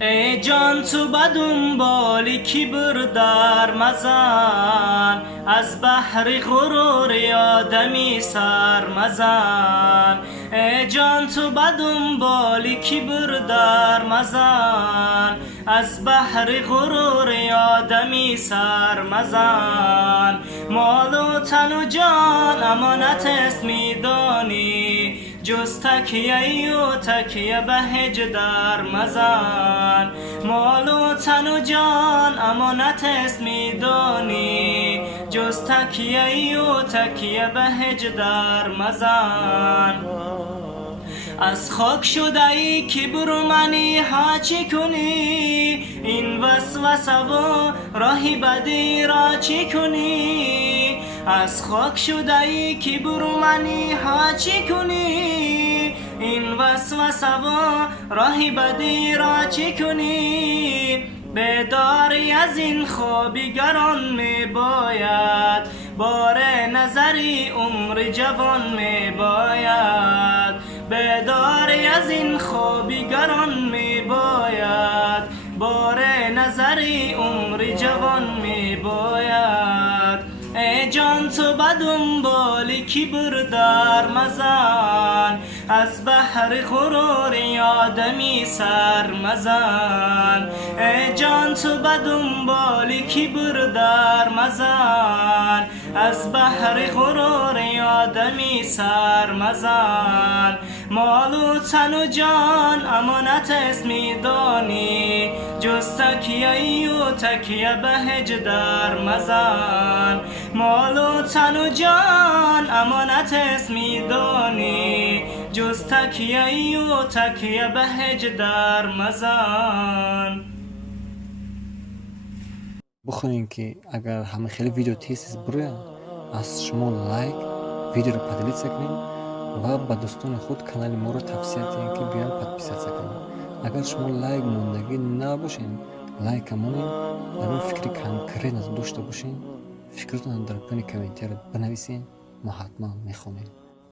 ای جان تو به دنبال کبر در مزن، از بحر غرور آدمی سر مزن. ای جان تو به دنبال کبر در مزن، از بحر غرور آدمی سر مزن. مال و تن و جان امانت است میدانی، جز تکیه و تکیه به هج در مزن. مال و تن و جان امانت است میدانی، جز تکیه و تکیه به هج در مزن. از خاک شده ای کبر و منی ها چی کنی، این وسوسه و راهی بدی را چی کنی. از خاک شده ای کبر و منی ها چی کنی، این وسوسه و راهی بدی را چی کنی. بیداری از این خوابیگران می باید، بار نظری عمر جوان می باید. بیداری از این خوابیگران می باید، بار نظری عمر جوان می باید. ای جان تو به دنبال کبر در مزن، از بحر غرور آدمی سر مزن. ای جان تو به دنبال کبر در مزن، از بحر غرور آدمی سر مزن. مال و تن و جان امانت است میدانی، جز تکیه و تکیه به هج در مزن. مال و تن و جان امانت است میدانی، جز تکیه و تکیه به هج در مزن. بخونین که اگر همه خیلی ویدیو تیز بروید از شما لایک ویدیو رو поделиться کنین و با دوستان خود کانال ما رو توصیه کنین که بیان подписаться کنین. اگر شما لایک موندگی نباشین لایک مونین، در اون فکری کنکرت داشته باشین، فکرتون در پایین کامنت رو بنویسین، ما حتما میخونیم.